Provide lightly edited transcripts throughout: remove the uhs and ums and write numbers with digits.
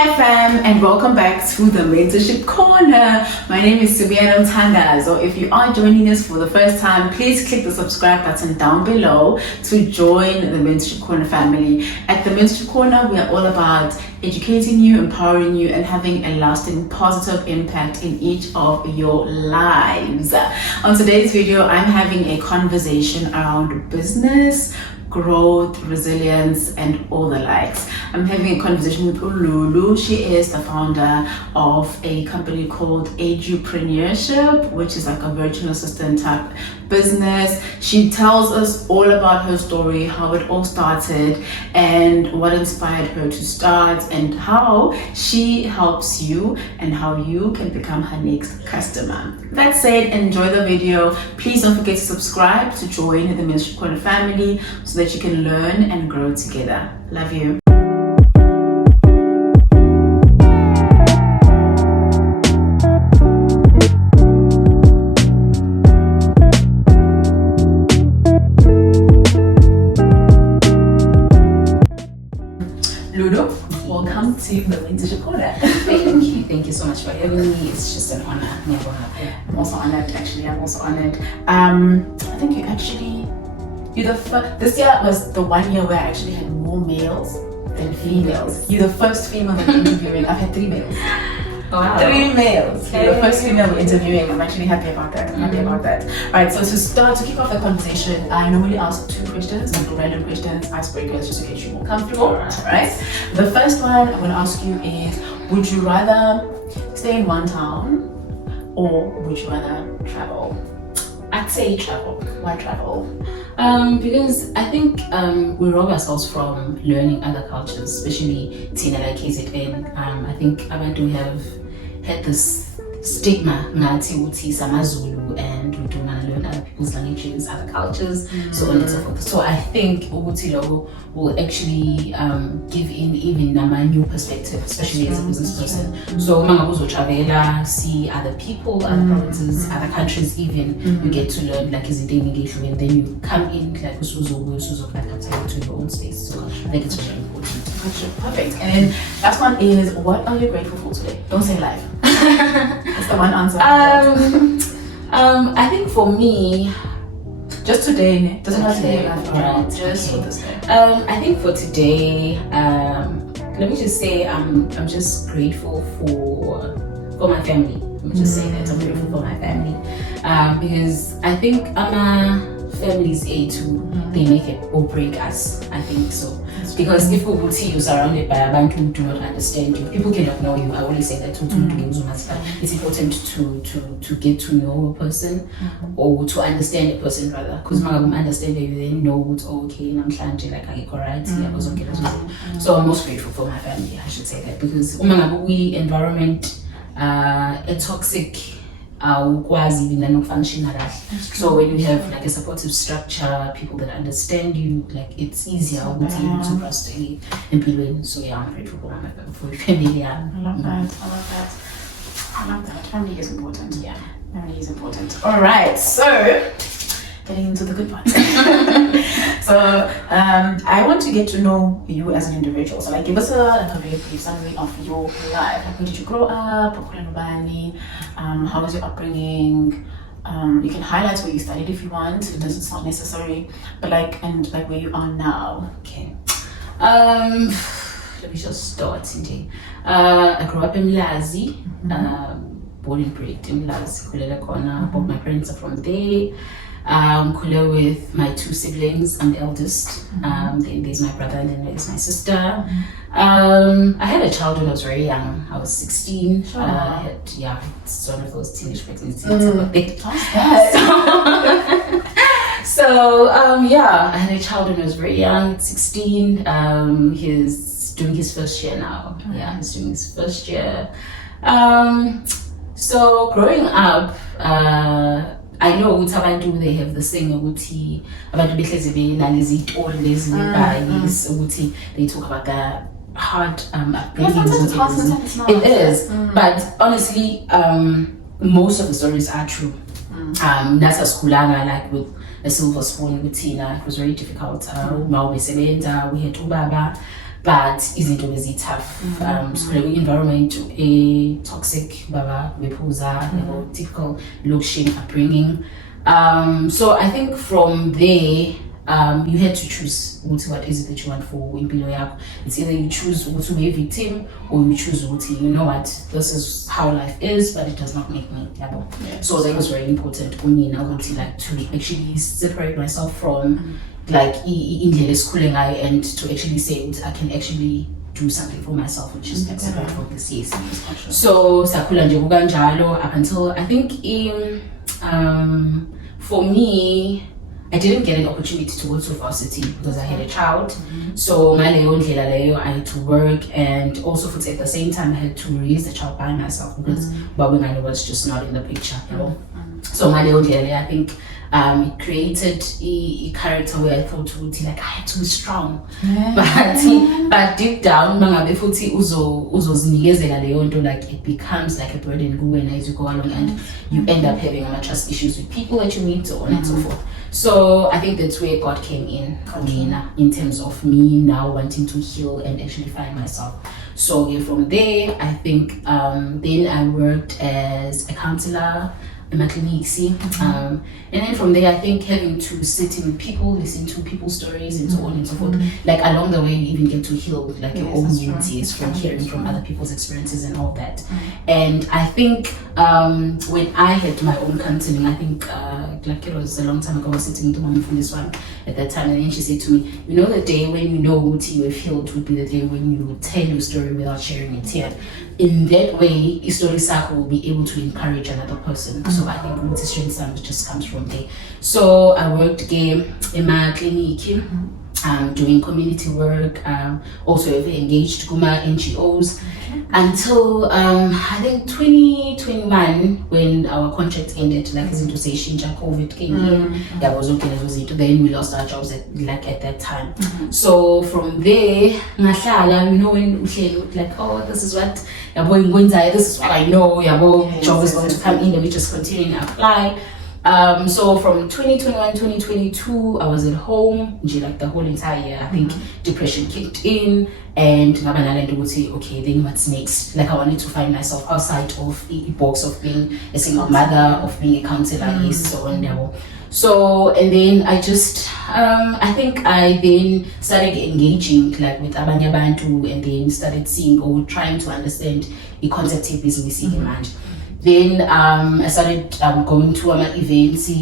Hi fam, and welcome back to the Mentorship Corner. My name is Subiano Tanga. So if you are joining us for the first time, please click the subscribe button down below to join the Mentorship Corner family. At the Mentorship Corner, we are all about educating you, empowering you, and having a lasting positive impact in each of your lives. On today's video, I'm having a conversation around business, growth, resilience, and all the likes. I'm having a conversation with Lulu. She is the founder of a company called Edu-preneurship, which is like a virtual assistant type business. She tells us all about her story, how it all started, and what inspired her to start, and how she helps you and how you can become her next customer. That said, enjoy the video. Please don't forget to subscribe to join the Mentorship Corner family so that you can learn and grow together. Love you. Lulu, welcome to the Mentorship Corner. Thank you so much for having me. It's just an honor. Never happen. I'm also honored, actually. I'm also honored. I think you're the first. This year was the 1 year where I actually had more males than females. You're the first female that I'm interviewing. I've had 3 males. Wow. 3 males. You're the first female we're interviewing. I'm actually happy about that. Right, so to kick off the conversation, I normally ask 2 questions, like random questions, icebreakers, just to get you more comfortable. Right? The first one I'm going to ask you is, would you rather stay in one town or would you rather travel? I'd say travel. Why travel? Because I think we rob ourselves from learning other cultures, especially Tina like KZN. I think abantu have had this stigma ngathi uthi samaZulu and we don't want to learn other people's languages, other cultures, so on and so forth. So I think ukuthi lokho will actually give in even a new perspective, especially as a business person. So uma ngabe uzotravela, see other people, other provinces, other countries even, you get to learn like izinto eziningi, and then you come in like usuzokhathalela to your own space. So I think it's very important. Perfect. And then last one is, what are you grateful for today? Don't say life. That's the one answer. I think for me, just today, doesn't have to be life, right? Just for this day. I think for today, let me just say I'm just grateful for my family. Let me just say that I'm grateful for my family, because I think families they make it or break us. I think so. Because if we would see you surrounded by a bunch who do not understand you, people cannot know you. I always say that it's important to get to know a person, or to understand a person rather. Because when understand you, then know what's okay, and I'm trying to like I get right. So I'm most grateful for my family, I should say that, because we environment a toxic function. So when you have like a supportive structure, people that understand you, like it's easier to trust and people. So yeah, I'm grateful for my family. I love that. Family is important. Yeah, family is important. All right, so getting into the good part. So I want to get to know you as an individual. So like give us a very brief summary of your life. Like, where did you grow up? How was your upbringing? You can highlight where you studied if you want. It doesn't sound necessary, but and where you are now. Okay. Let me just start today. I grew up in Mlazi. Born and bred in Mlazi. Both my parents are from there. With my 2 siblings. I'm the eldest. Then there's my brother, and then there's my sister. I had a child when I was very young. I was 16. It's one of those teenage pregnancies. So I had a child when I was very young, at 16. He's doing his first year now. He's doing his first year. So growing up, I know what abantu they have the saying ukuthi abantu behlezi benalezi itori lezi ukuthi they talk about the hard upbringing. It is, but honestly, most of the stories are true. That's a skulanga like with a silver spoon with Tina. It was very difficult. We had ubaba but izinto bezitough. So the environment toxic, baba bephuza, typical location upbringing. So I think from there, you had to choose what is it that you want for impilo yakho. It's either you choose to be a victim, or you choose you know what, this is how life is, but it does not make me yabo. So that was very important for me now, like to actually separate myself from like indlela esikhule ngayo, and to actually say I can actually do something for myself, which is separate from this. Yes. So sakhula nje kukanjalo up until I think for me, I didn't get an opportunity to go to varsity because I had a child. So I had to work, and also at the same time I had to raise the child by myself because Babangani was just not in the picture, you know. So I think it created a character where I thought like I had to be strong, but deep down like it becomes like a burden when as you go along, and you end up having trust issues with people that you meet, so on and so forth. So I think that's where God came in for me in terms of me now wanting to heal and actually find myself. So from there, I think then I worked as a counselor in my clinic, and then from there I think having to sit in with people, listen to people's stories and so on and so forth, like along the way you even get to heal like your own wounds from hearing from other people's experiences and all that. And I think when I had my own counseling, I think like it was a long time ago, I was sitting to mommy from this one at that time, and then she said to me, you know, the day when you know what you have healed would be the day when you will tell your story without sharing it here. In that way, a story circle will be able to encourage another person. So I think what strength just comes from there. So I worked again in my clinic, doing community work, also engaged Guma NGOs until I think 2021 when our contract ended, like as into say Shinja COVID came in. That was okay, that was it. Then we lost our jobs at that time. So from there, you know, when we looked like, oh, this is what this is what I know, job is going to come in, and we just continue to apply. So from 2021, 2022, I was at home, like the whole entire year. I think depression kicked in, and okay, then what's next? Like I wanted to find myself outside of the box of being a single mother, of being a counselor, so on now. So, and then I just, I think I then started engaging like with Abanya Bantu, and then started seeing or trying to understand the concept of business in mind. Then I started going to our events. So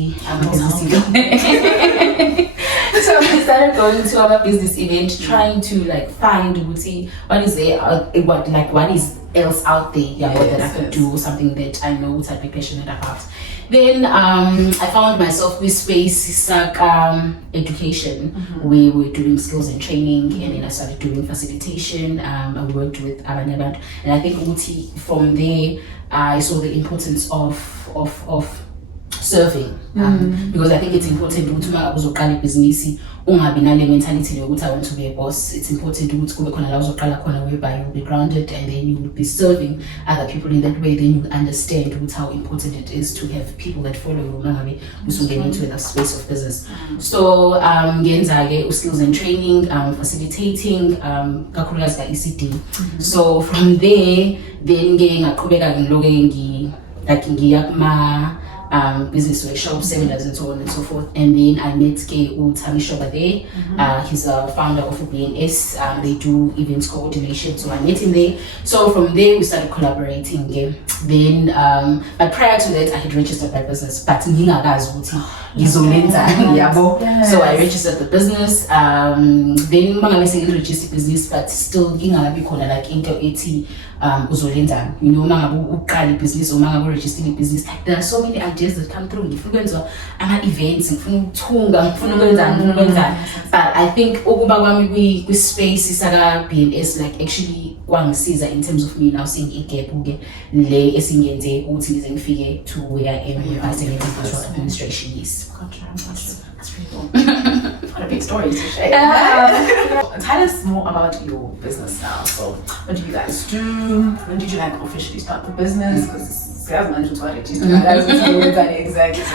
I started going to our business event, trying to like find what is there, what is else out there that I could do, something that I know I'd be passionate about. Then I found myself with space like education, where we're doing skills and training, and then I started doing facilitation. I worked with Abanyabantu, and I think from there I saw the importance of serving, because I think it's important to uzoqala business ungabi nale mentality yokuthi I want to be a boss. It's important ukuthi kube khona la uzoqala khona whereby you'll be grounded, and then you will be serving other people in that way. Then you understand how important it is to have people that follow you mangabe usungena into the space of business. So ngenza ke skills and training, facilitating kakhulukazi ka ECD. So from there then ngaqhubeka ngiloke ngiya kuma business workshops, seminars, and so on and so forth. And then I met Tami Shoba there. He's a founder of BNS. They do events coordination, so I met him there. So from there we started collaborating again. Then but prior to that I had registered my business, but so I registered the business. Then I registered business, but still like into 80 uzolenza, you know, mangabu business or mangabu registering business. There are so many ideas that come through. If we go events, but I think we space is BNS like actually one season in terms of me now seeing a gap to where I am as an international administration is. That's really cool. What a big story to share. tell us more about your business now. So, what do you guys do? When did you like officially start the business? Because exactly. So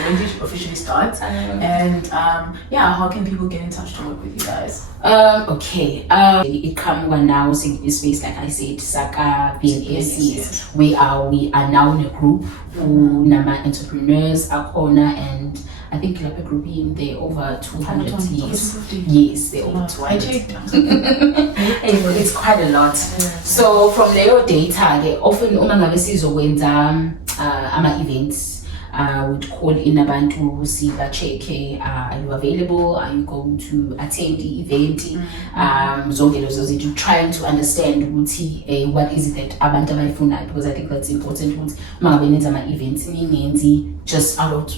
when did you officially start? And how can people get in touch to work with you guys? Okay. It come now in space, like I said, Saka BNACs. We are now in a group who number entrepreneurs are corner, and I think like a group in there over 200 years. Yes, they're over 200. It's quite a lot. So from their data, they often events. Would call in abantu see check, are you available, are you going to attend the event, trying to understand what is it that abantu abayifuna, because I think that's important. Events just out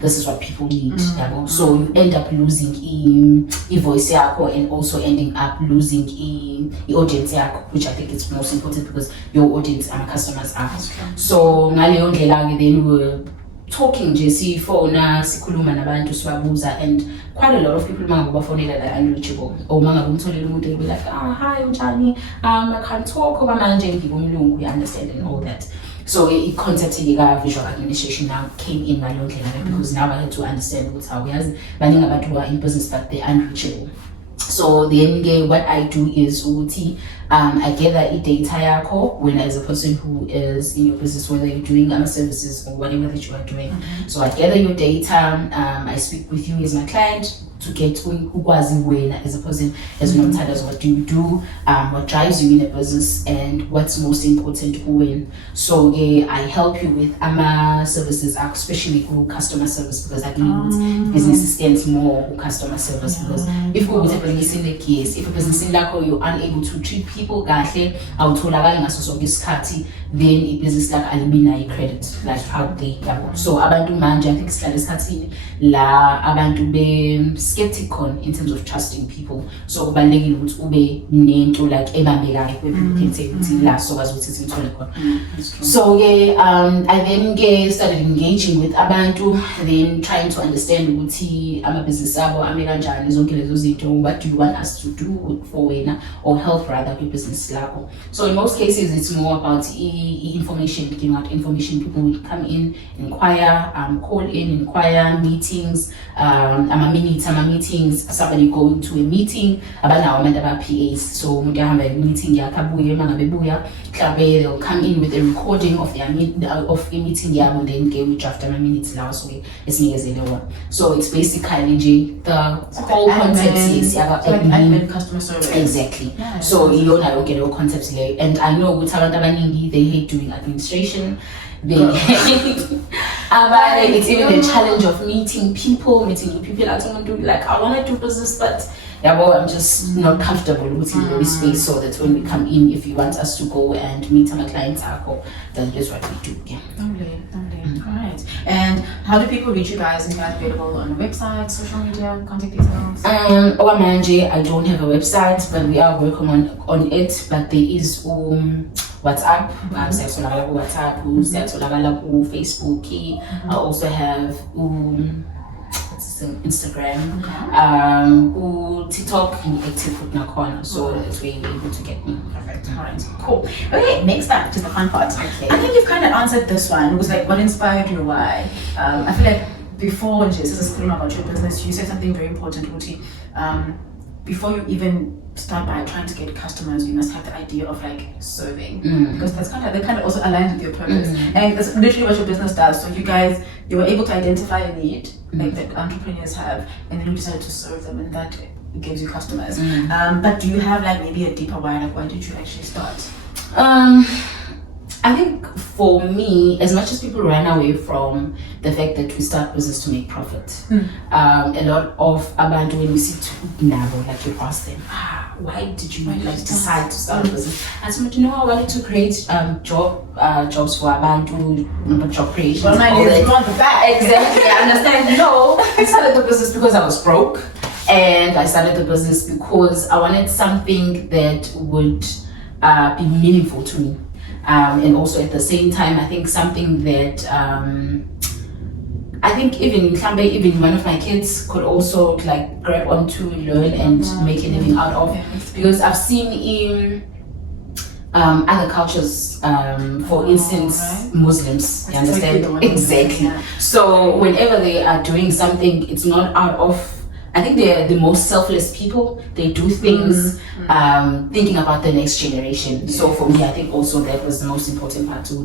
this is what people need. So you end up losing voice and also ending up losing the audience, which I think is most important, because your audience and customers are. So then we were talking JC phone sikhuluma nabantu sibabuza, and quite a lot of people mangabafonela that are unreachable, or mangabumtholela umuntu will be like, hi unjani, I can't talk over manje ngibumlungu, you understand, and all that. So it contacted visual administration now came in because now I had to understand how we are running about who are in business but they're unreachable. So then what I do is I gather data yako when as a person who is in your business, whether you're doing services or whatever that you are doing. So I gather your data, I speak with you as my client to get who was when as a person, as what do you do, what drives you in a business, and what's most important when. So I help you with services, especially through customer service, because I believe business stands more for customer service, because if you a business in the case, if a business in like you're unable to treat people then a business like alumni credit like out there. So abantu manje I think it's la abantu be skeptical in terms of trusting people. So kubalulekile ukuthi ube nento like ebambekayo where people can say ukuthi la so ukuthi sithole khona. So I then started engaging with abantu, then trying to understand ukuthi business abo ame kanjani zonke lezo zinto, what do you want us to do for wena or help rather your business lakho. So in most cases it's more about information, giving out information. People would come in, inquire, call in, inquire, meetings, meetings, somebody going to a meeting about PAs. So meeting they'll come in with a recording of their meeting and then we draft them minutes now, so it's one. So it's basically the whole concept is admin customer service. Exactly. So you don't have get all concepts here, and I know with they hate doing administration. They it's even the challenge of meeting people. Like someone do like I want to do business, but I'm just not comfortable with the space. So that when we come in, if you want us to go and meet our clients, that is what we do. Lovely. All right. And how do people reach you guys? Are you guys available on the website, social media, contact details? I don't have a website, but we are working on it. But there is WhatsApp, WhatsApp, Facebook. I also have Instagram, TikTok, active with Nakona, so that's where you're able to get me. Perfect. All right, cool. Okay, next up, just the fun part. Okay. I think you've kind of answered this one. It was like, what inspired you? Why? I feel like before Jesus is about your business, you said something very important, Uti. Before you even start by trying to get customers, you must have the idea of like serving, because that's that kind of also aligns with your purpose, and that's literally what your business does. So you were able to identify a need like that entrepreneurs have, and then you decided to serve them, and that gives you customers. But do you have like maybe a deeper why? Like why did you actually start? I think for me, as much as people ran away from the fact that we start business to make profit, a lot of abantu when we sit now, like you ask them, why did you decide to start a business? I said, I wanted to create jobs for abantu, job creation. Well, exactly, I understand. No, I started the business because I was broke, and I started the business because I wanted something that would be meaningful to me. And also at the same time, I think something that I think even one of my kids could also like grab onto, learn, and make a living out of, because I've seen in other cultures, for instance, Muslims, you understand? Exactly. So whenever they are doing something, it's not out of, I think they're the most selfless people. They do things thinking about the next generation. So for me, I think also that was the most important part to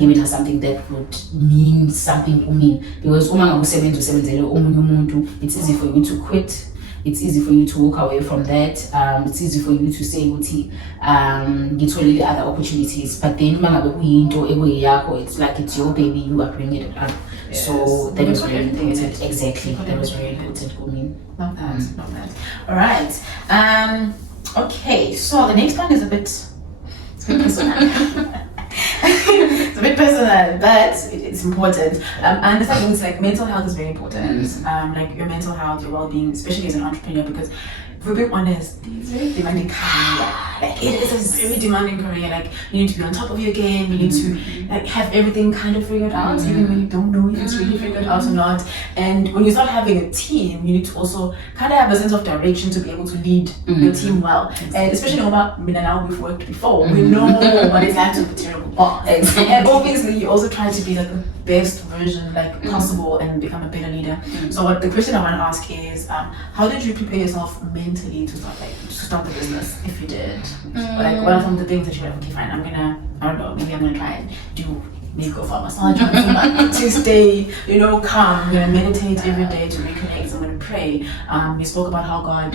giving us something that would mean something to me. Because it's easy for you to quit. It's easy for you to walk away from that. It's easy for you to say, get only other opportunities. But then it's like it's your baby, you are bringing it up. Yes. So that was very important. Exactly. That was very important for me. Love that. All right. Okay, so the next one is a bit personal. It's a bit personal, but it's important. I understand it's like mental health is very important. Like your mental health, your well-being, especially as an entrepreneur, because if we're being honest, it's a very demanding career. Like it is a very demanding career. Like you need to be on top of your game. You need to like have everything kind of figured out, even when you don't know if it's really figured out or not. And when you start having a team, you need to also kind of have a sense of direction to be able to lead your team well. And especially now we've worked before, we know what it's like to be a terrible boss. And obviously, you also try to be like the best version like possible and become a better leader. So what the question I want to ask is, how did you prepare yourself mentally to start the business, if you did? Like what are some of the things that you're like, okay, fine, maybe I'm gonna try and do maybe go for a massage to stay, calm. I'm gonna meditate every day to reconnect. I'm gonna pray. You spoke about how God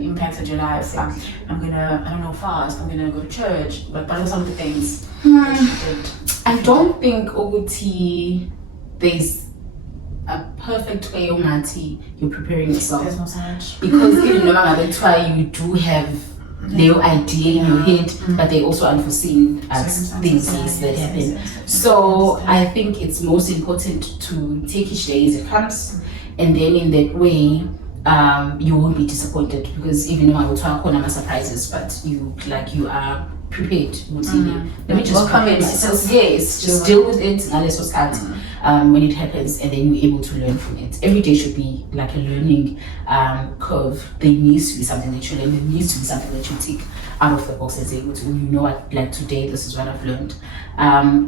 impacted your life. Like I'm gonna fast. I'm gonna go to church. But what are some of the things that you did? I don't think there's a perfect way you're preparing yourself. There's no such. Because even though you do have their idea in your head, but they also unforeseen things that happen. So I think it's most important to take each day as it comes, and then in that way you won't be disappointed, because even though I will talk on surprises, but you are prepared. Let me just prepare myself. Yes, just deal with it when it happens, and then you're able to learn from it. Every day should be like a learning curve. There needs to be something that you learn. There needs to be something that you take out of the box and say, what, like today, this is what I've learned.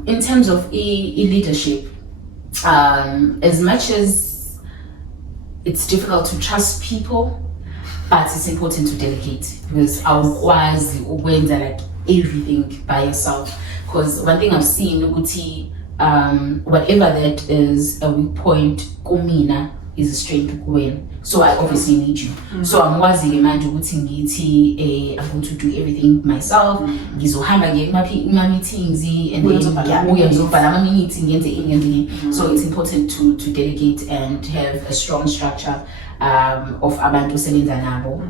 In terms of leadership, as much as it's difficult to trust people, but it's important to delegate, because awukwazi ukwenza like everything by yourself. Because one thing I've seen, whatever that is a weak point, kumina is a strength kuwena. So I obviously need you. So I'm imagine I'm going to do everything myself. Ngizohamba ngiye meetings and then so it's important to delegate and have a strong structure of abantu osebenza nabo,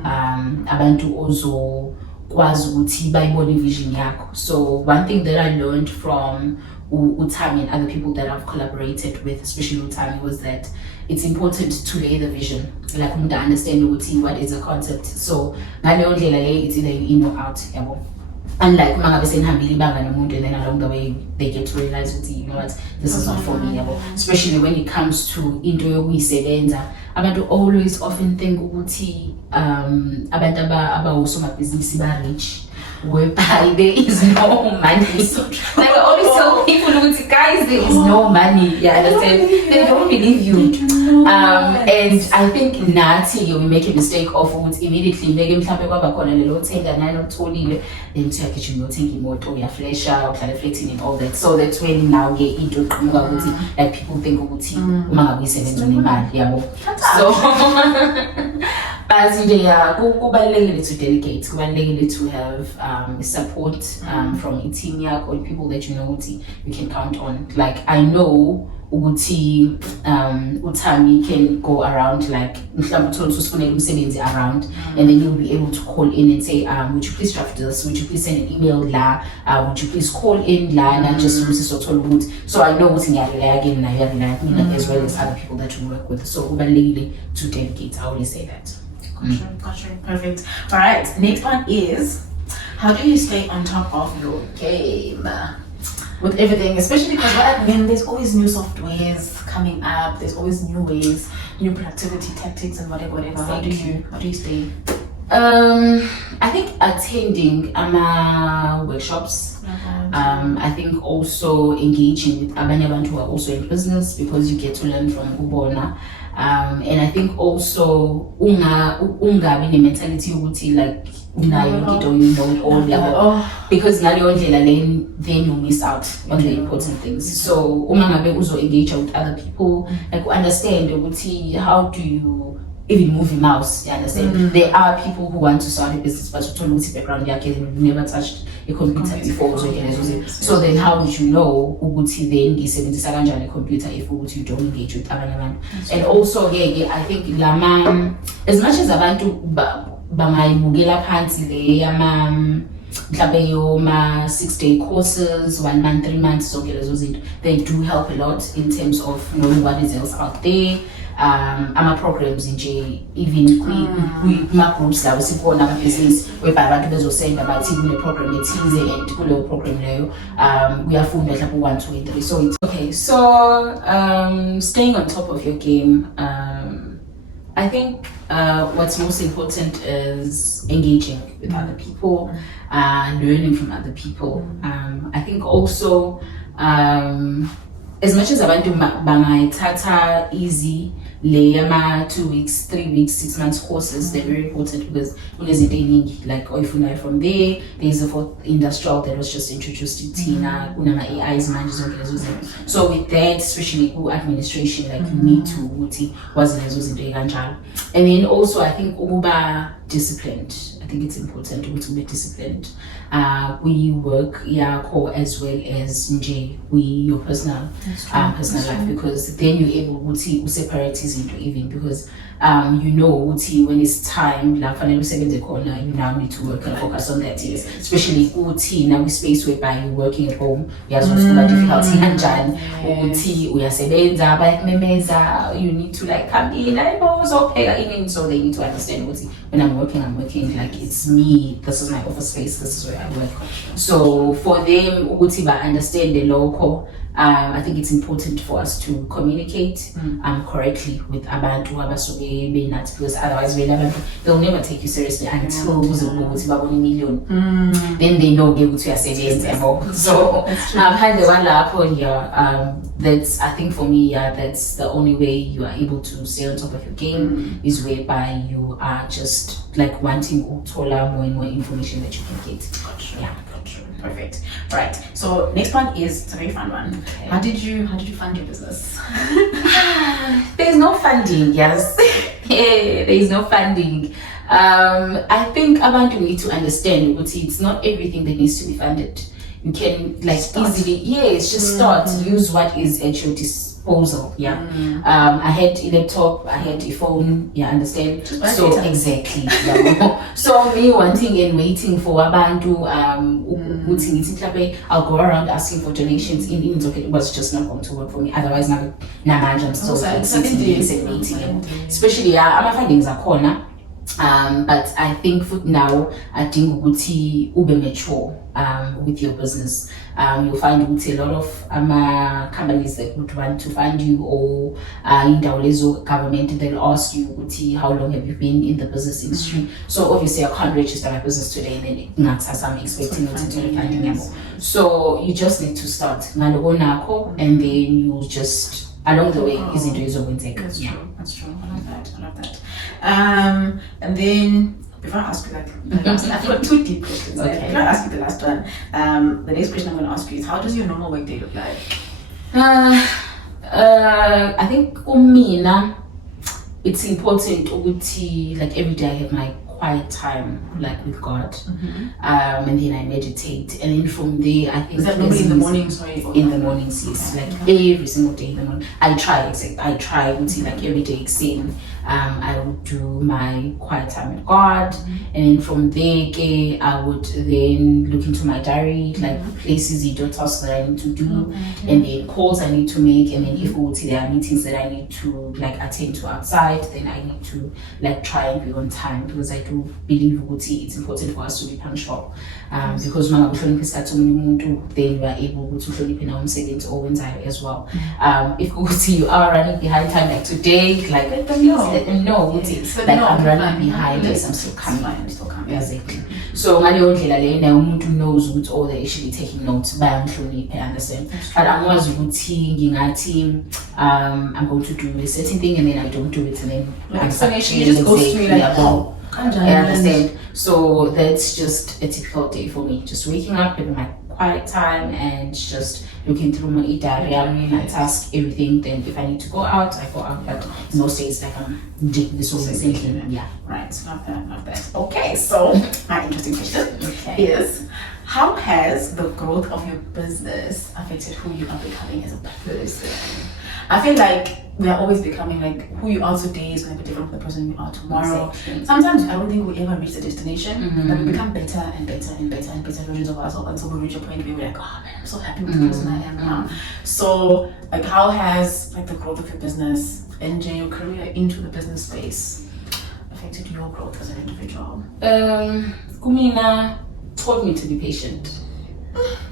abantu also kwazi ukuthi bayibone vision yakho. So one thing that I learned from Utami and other people that I've collaborated with, especially Utami, was that it's important to lay the vision. Like to understand what is the concept. So it's either you in or out. Unlike and then along the way they get to realize this is not for me. Especially when it comes to into yokuyisebenza, abantu always often think ukuthi abantu abawosomabhizinisi ba rich, whereby there is no money. Like I always tell people, guys, there is no money. You understand? They don't believe you. And I think nathi you make a mistake of immediately make mhlambe kwaba khona lelo thenga nalo tholile, then uyagijima uyothenga imoto, uyaflasha, uhlala flexing and all that. So that's when now get into qhamuka ukuthi like people think ukuthi uma ngabe uyisebenza nemali yabo. So but kubalulekile to delegate, kubalulekile to have support from a team or people that you know you can count on. Like I know Uguti Utami can go around like around, and then you'll be able to call in and say, would you please draft this? Would you please send an email la? Would you please call in la? And just so I know what's in again as well as other people that you work with. So to delegate, I always say that. Gotcha. Perfect. All right. Next one is, how do you stay on top of your game with everything, especially because when there's always new softwares coming up. There's always new ways, new productivity tactics, and whatever. How do you stay? I think attending workshops. I think also engaging with abanye abantu who are also in business, because you get to learn from ubona. And I think also ungabi ne mentality ukuthi like unayo into, you know it all level, because ngaleyo ndlela then you miss out on the important things. So uma ngabe uzo engage with other people, like understand ukuthi how do you even move your mouse, you understand? There are people who want to start a business but uthola ukuthi background yakhe never touched a computer before. So then how would you know ukuthi then ngisebenzisa kanjani a computer if you don't engage with abanye abantu? And also I think as much as abantu bangayibukela phansi le mhlawumbe yoma 6-day courses, 1 month, 3 months, zonke lezo zinto, they do help a lot in terms of knowing what is else out there. Ama-programs nje even kuma-groups lawo sikhona amabhizinisi whereby abantu bezosenda bathi kune-program ethize and kuleyo program leyo uyafunda mhlawumbe 1, 2, 3. So it's okay. So staying on top of your game, I think what's most important is engaging with other people, learning from other people. I think also as much as abantu bangayithatha easy le 2 weeks, 3 weeks, 6 months courses, they're very important because unezinto eziningi, like oyifunda from there's a 4th industrial that was just introduced to Tina, kunama AIs manje zonke lezo zinto. So with that, especially administration, like you need to ukuthi wazi lezo zinto ekanjalo. And then also I think ukuba disciplined. I think it's important to be disciplined. We work yakho as well as your personal life, because then you're able to separate into even, because you know when it's time la fanele usebenze khona, you now need to work and focus on that, especially now we space whereby you're working at home, uyazi ukuba difficulty kanjani ukuthi uyasebenza bayamemeza, you need to like come in uzopheka, so they need to understand when I'm working like it's me, this is my office space, this is where I work. So for them ba understand the local, I think it's important for us to communicate correctly with abantu abasuke benathi, because otherwise they'll never take you seriously until uzokuthi babone million. Then they know ukuthi uyasebenza. So I've had the one lapho, that's, I think for me, that's the only way you are able to stay on top of your game, is whereby you are just like wanting ukuthola more and more information that you can get. Perfect. Right. So next one is a very fun one. Okay. How did you fund your business? There's no funding, yes. There is no funding. I think abantu need to understand it's not everything that needs to be funded. You can like easily, just start. Use what is at your disposal. I had a laptop, I had a phone, understand? So exactly. So me wanting and waiting for abantu, I'll go around asking for donations it was just not going to work for me. Otherwise I'm still sitting and waiting. Especially I'm finding Zakona. But I think for now, I think uti ube mature with your business. You'll find a lot of companies that would want to fund you, or in the government they'll ask you uti how long have you been in the business industry. So obviously I can't register my business today and then not as I'm expecting to do funding. So you just need to start and then you just along the way is into your own take. That's true. I love that. And then before I ask you the last, I've got 2 deep questions. Okay. Before I ask you the last one, the next question I'm going to ask you is, how does your normal work day look like? I think umina, it's important like every day I have my quiet time like with God, and then I meditate, and then from there I think is that normally in the mornings? In the mornings, yes, like every single day in the morning. I try until like every day same. I would do my quiet time with God, and then from there I would then look into my diary, like places, tasks that I need to do, and then calls I need to make, and then if there are meetings that I need to like attend to outside, then I need to like try and be on time, because I do believe it's important for us to be punctual, because then we are able to as well. If you are running behind time, like today, like let them know, like I'm running behind, yes, I'm still coming. Exactly. So umuntu knows what all they're actually taking notes, I understand. But I'm always I'm going to do a certain thing and then I don't do it, and then explanation just goes to me like, I understand. So that's just a typical day for me. Just waking up, having my quiet time, and just looking through my diary. I task everything. Then if I need to go out, I go out. But most days, like I'm doing this all the same thing. Yeah. Right. Love that. Okay. So my interesting question is, how has the growth of your business affected who you are becoming as a person? I feel like we are always becoming, like, who you are today is going to be different from the person you are tomorrow. Exactly. Sometimes I don't think we ever reach the destination, but we become better and better and better and better versions of ourselves until we reach a point where we're like, oh man, I'm so happy with the person I am now. So, like, how has like the growth of your business and your career into the business space affected your growth as an individual? Kumina taught me to be patient.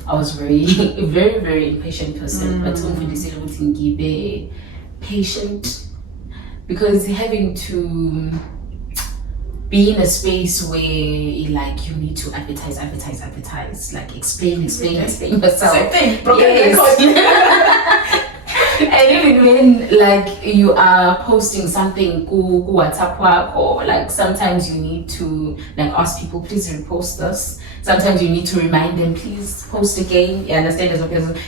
I was very, very, very impatient person, but be patient, because having to be in a space where like you need to advertise, like explain yourself. Same thing. Yes. And even when like you are posting something WhatsApp, or like sometimes you need to like ask people, please repost this. Sometimes you need to remind them, please post again. You understand?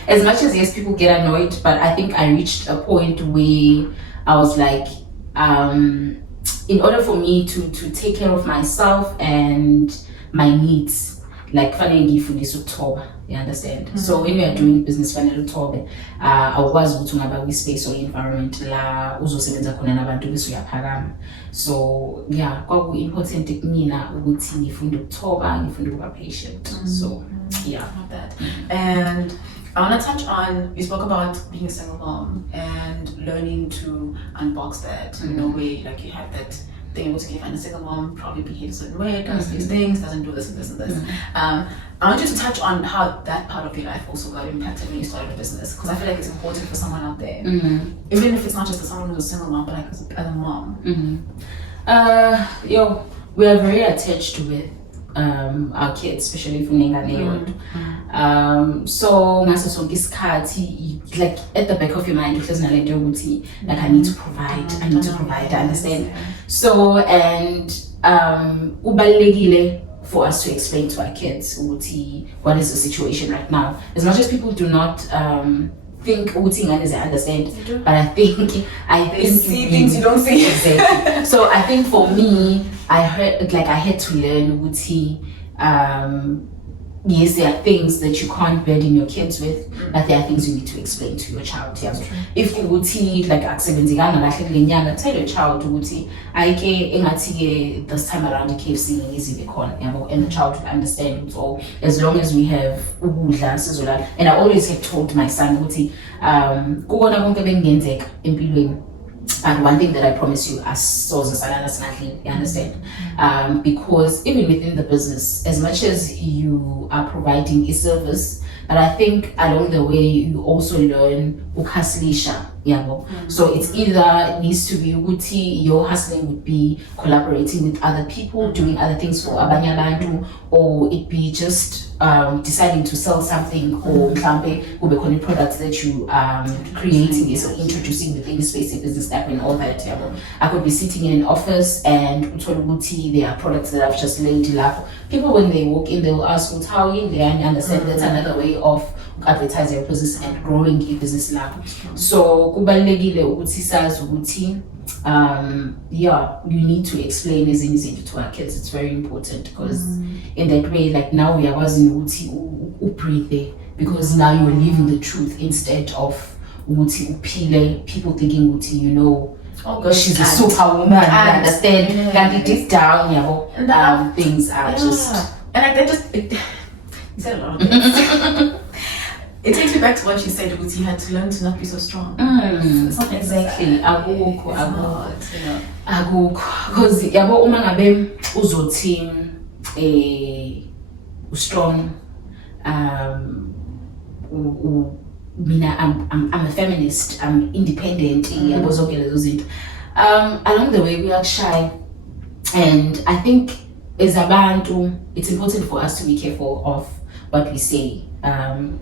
As much as yes, people get annoyed, but I think I reached a point where I was like, in order for me to take care of myself and my needs, like you understand? So when we are doing business, I was with space or environment la uzosebenza khona nabantu bese uyaphakama. So yeah, kwaku important kumina ukuthi ngifunde ukuthoba, ngifunde ukuba patient. So yeah, love that. And I want to touch on, you spoke about being a single mom and learning to unbox that in a way, like you have that thing, also you find a single mom probably behaves a certain way, does these things, doesn't do this and this and this. I want you to touch on how that part of your life also got impacted when you started a business, because I feel like it's important for someone out there, even if it's not just for someone who's a single mom, but like as a mom. We are very attached with our kids, especially from neighborhood. So like at the back of your mind, because like I need to provide, I understand. So and ubalulekile for us to explain to our kids what is the situation right now. As much as people do not think I understand, but I think they see things you don't see. Exactly. So I think for me, I had to learn yes, there are things that you can't burden your kids with, but there are things you need to explain to your child. If you would like tell your child this time around the KFC easy and the child will understand. So as long as we have and I always have told my son and one thing that I promise you, you understand? Because even within the business, as much as you are providing a service, but I think along the way you also learn ukasilisha. So it's either needs to be your hustling would be collaborating with other people, doing other things for abanye abantu, or it be just deciding to sell something, or ube products that you creating or introducing within the space of business app and all that. I could be sitting in an office and there are products that I've just laid up. People when they walk in, they will ask how in there, and understand that's another way of advertising your business and growing a business lab. So kubalulekile ukuthi sazi ukuthi you need to explain ezinye to our kids. It's very important, because in that way, like now we are wasn't breathe, because now you're living the truth instead of people thinking because she's a superwoman. You understand? And deep down, things are just. And like they just. You said a lot of things. It takes me back to what you said, because you had to learn to not be so strong. It's not exactly. Because yabo uma ngabe uzothi strong. I'm a feminist. I'm independent. Along the way we are shy, and I think as a bantu, it's important for us to be careful of what we say.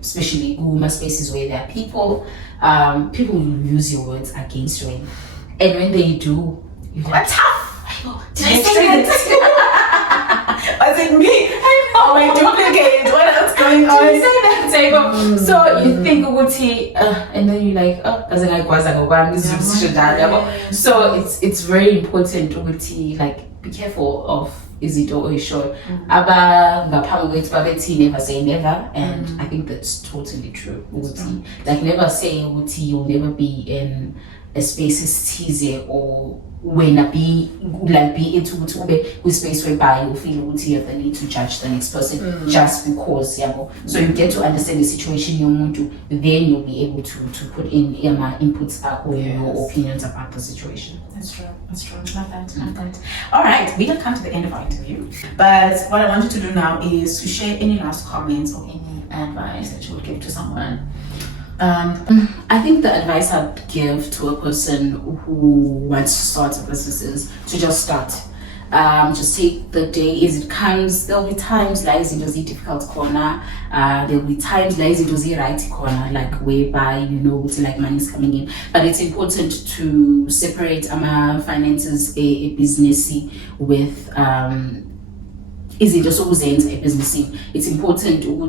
Especially in spaces where there are people will use your words against you, and when they do, you're like, did I say that? Was it me? Oh, my duplicate. What else going on? Did I say that? So you think and then you're like, doesn't like so it's very important to like be careful of. Is it or sure? Never say never, and I think that's totally true. Like never say you'll never be in a space teaser or when be into with space whereby you feel you have the need to judge the next person just because so you get to understand the situation you want to, then you'll be able to put in your inputs or your opinions about the situation. That's true. Love that. All right, we have come to the end of our interview, but what I want you to do now is to share any last comments or any advice that you would give to someone. I think the advice I'd give to a person who wants to start a business is to just start. Just take the day as it comes. There'll be times like it was a difficult corner. There'll be times like it was a right corner, like whereby like money's coming in. But it's important to separate finances, a businessy with is it just always a business? It's important when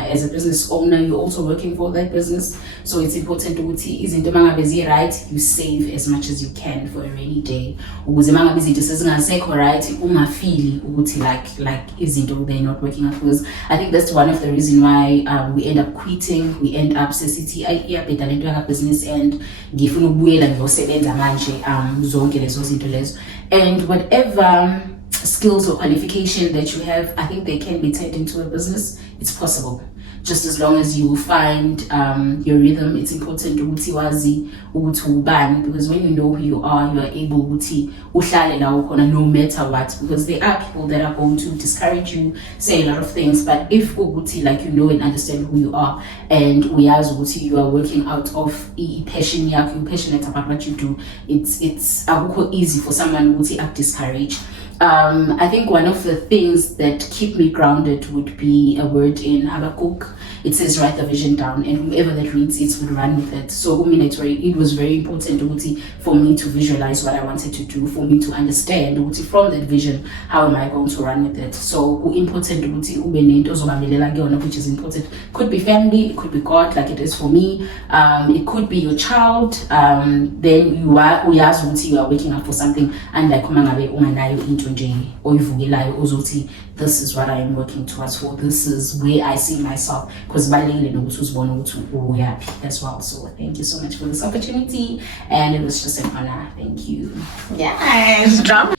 as a business owner you're also working for that business. So it's important isn't right, you save as much as you can for a rainy day. Right, like isn't they're not working out, because I think that's one of the reasons why we end up quitting, we end up business and and whatever skills or qualification that you have, I think they can be turned into a business. It's possible, just as long as you find your rhythm. It's important because when you know who you are able to no matter what, because there are people that are going to discourage you, say a lot of things, but if and understand who you are, and you are working out of passion, you're passionate about what you do, it's easy for someone to act discouraged. I think one of the things that keep me grounded would be a word in Habakkuk. It says, write the vision down, and whoever that reads it would run with it. So it was very important for me to visualize what I wanted to do, for me to understand from that vision, how am I going to run with it. So important which is important. Could be family, it could be God, like it is for me. It could be your child. Then you are waking up for something, and like this is what I am working towards for. This is where I see myself, because by who's born to happy as well. So thank you so much for this opportunity, and it was just an honor. Thank you. Yes, drum.